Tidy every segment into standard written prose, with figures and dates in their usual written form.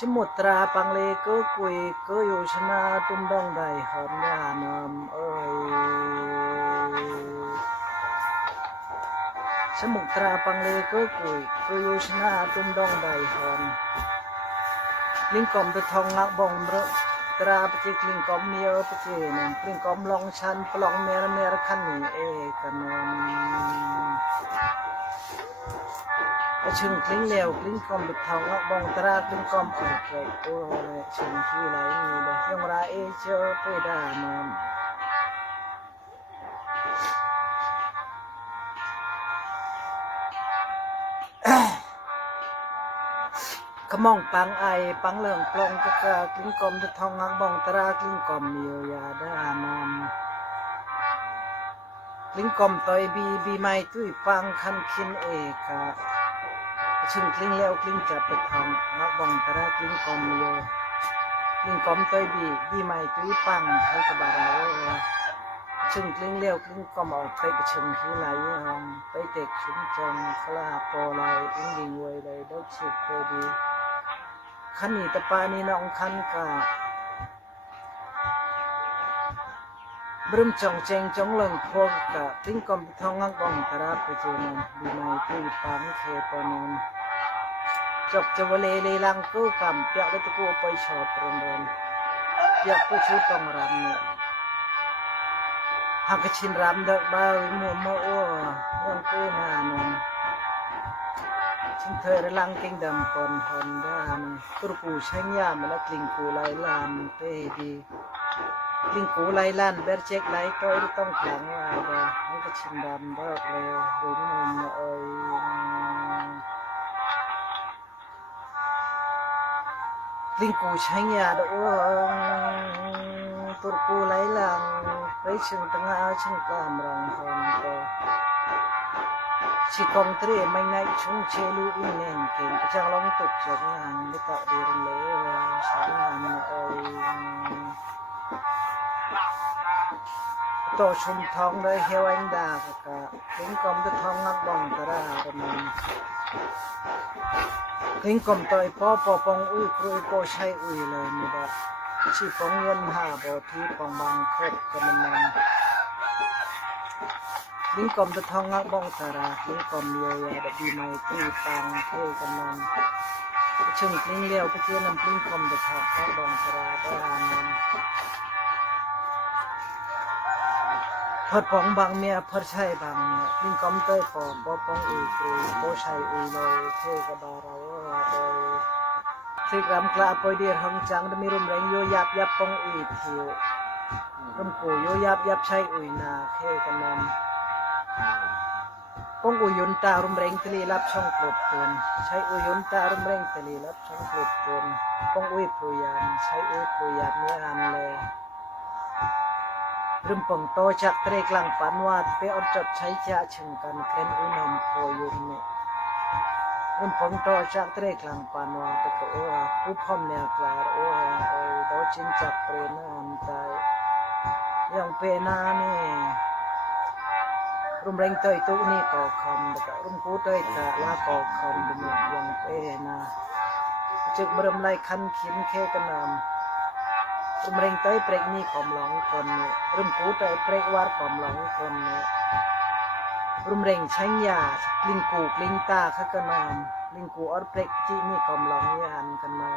สมุตราปังเลก็กุยก็โยชนาตุ้มดองได้หอมยานมเอ้ยสมุตราปังเลก็กุยก็โยชนาตุ้มดองได้หอมลิงกอมตะทองงักบองเบรตราปฏิกลิงกอมเมียปฏินลิงกอมลองชันปลองเมรคันนี่เอกันชึงคลิ้งเหลวคลิ้งกอมบิดทองงักบองตราคลิ้งกอมออกไปโอ้ยชึงที่ไหลนี่เลยยงราเอเจอไปดานขมองปังไอปังเหลืองปลงกะกะกลิ้งกอมบิดทองงักบองตรากลิ้งกอมเมียวยาดานกลิ้งกอมต่อยบีไม่ตุ้ยปังคันคินเอกะชึงคลิ้งเหลวคลิ้งจับบิดทองงักบองตรากลิ้งกอมเมียลิงกอมตัวบีไม่ตุ้ยปังให้กบาราชึงกลิ้งเลี้ยวกลิ้งกอมออกไปกระชึงที่ไหลหอมไปเด็กชุนจงคลาโปลายอิงดิงไว้เลยดอกชิดไปดีขันนี่ตะปานี่น้องขันกะบรึมจงเจงจงเลิงพวกกะลิงกอมทองงักบองตราไปเจนบีไม่ตุ้ยปังเคปนนจบจะวเลลังกู้กำเปียกได้ตะกู้ไปชอบรอนเปียกผู้ชุดต้องรำเนี่ยหากชินรำเด็กบ้ามัวมาอ้วยังเป้นานนฉันเธอได้ลังเก่งดำปนหอนด้านตุรกูใช้ยามันแล้วกลิ่งกูไล่ลานเป้ดีกลิ่งกูไล่ลานเบรเช็คไล่ก็ต้องขลังว่าเด้อหากชินรำเด็กเลยรุ่นมุมเอ้ยลิงกูใช้ยาดตุรกูไหลหลังไปชึงตั้งอาชึงกามรองหอนก็ชิคองเตรีไม่ไงชงเชลูอินเล่นเก่งจะลองตุกจากงานไม่ตัดเดือนเลยสายงานเอ้ยต่อชมทองเลยเฮวันดากะลิงกอมจะทองนักบองตระประมาณลิงกอมต่อยปอปองอุ้ยครุยปอใช้อุ้ยเลยนี่ดะชีปองเงินหาบอที่ปองบางครบกันมันลิงกอมจะทองงักบองตระลิงกอมเยียวยาดบีไม่ตีปังเท่กันมันชึงลิงเลี้ยวไปเชื่อนำลิงกอมจะทองงักบองตระได้มันพอดปองบางเมียพอดใช่บางเมียลิงกอมเต้ยปองปองอุ้ยครุยปอใช้อุ้ยเลยเท่กับบาราสิกรรมกลาปอยเดียหังจังดมีรุมแรงโยยับปองอุยทิวรุมกูโยยับใช้อุยนาเคกันนำปองอุยยุนตารุมแรงทะเลรับช่องปลดตนใช้อุยยุนตารุมแรงทะเลรับช่องปลดตนปองอุยพลุยานใช้อุยพลุยานเนื้ออันเลยรุมปองโตจักเตรกลังปันวาดไปอดจดใช้จะชึงกันเคลนอุยนำโพยุนเนี่ยรุ่นผมโตจากเตรกลางปานวาตะโกผู้พ่อมเนี่ยกลาโดจินจับเปรนานใจยังเปนานี่รุ่มเร่งเตยตุนี่ก่อคำตะรุ่มกูเตยกะลาก่อคำดมียังเปนาจึกบรมไลคันขินเคกันนำรุ่มเร่งเตยเปรกนี่ขอมหลงคนรุ่มกูเตยเปรกวาดขอมหลงคนรุมเร่งใช้ยาลิงกูลิงตาขกันนำลิงกูอดเปรกจีนี่กำลังยานกันนำ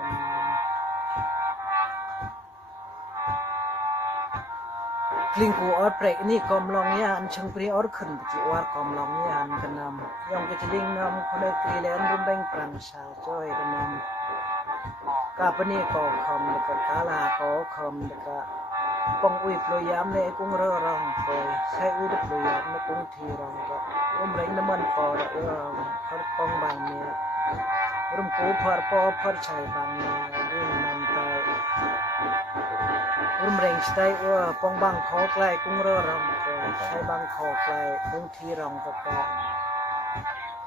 ลิงกูอดเปรกนี่กำลังยานชงปรีอดขึ้นจีวาดกำลังยานกันนำยองกิจลิงนำคนตีเลนรุมเร่งปรังชาจ้อยกันนำกาปนี่ก่อคำแล้วก็กาลาก่อคำแล้วก็ปองอุยพลยามในกุ้งเรือรองคอยใช้อุยพลยามในกุ้งทีรองก็อุ้มเร่งน้ำมันปอดพอดปองบางเมียรุ่มกูพอดปอพอดชัยบางเมียยิ่งมันไปรุ่มเร่งใช้ปองบางคอไกลกุ้งเรือรองคอยใช้บางคอไกลกุ้งทีรองก็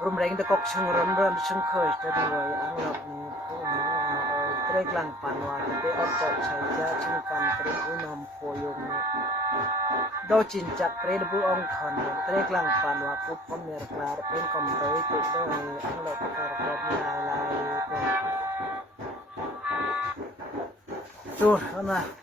รุ่มเร่งตะกกชงร้อนร้อนชงเคยจะด้วยอังหลับนี้ผู้เมียเตรกลังปันวาไปอดจดใช้ยาชึงกันเตรกอุนมโพยงโดจินจักเตรดบุองคอนเตรกลังปันวาปุ๊บพมเนรกลาเป็นคอมเตยตุดด้วยอังหลับการกอบมีลาย จูดนะ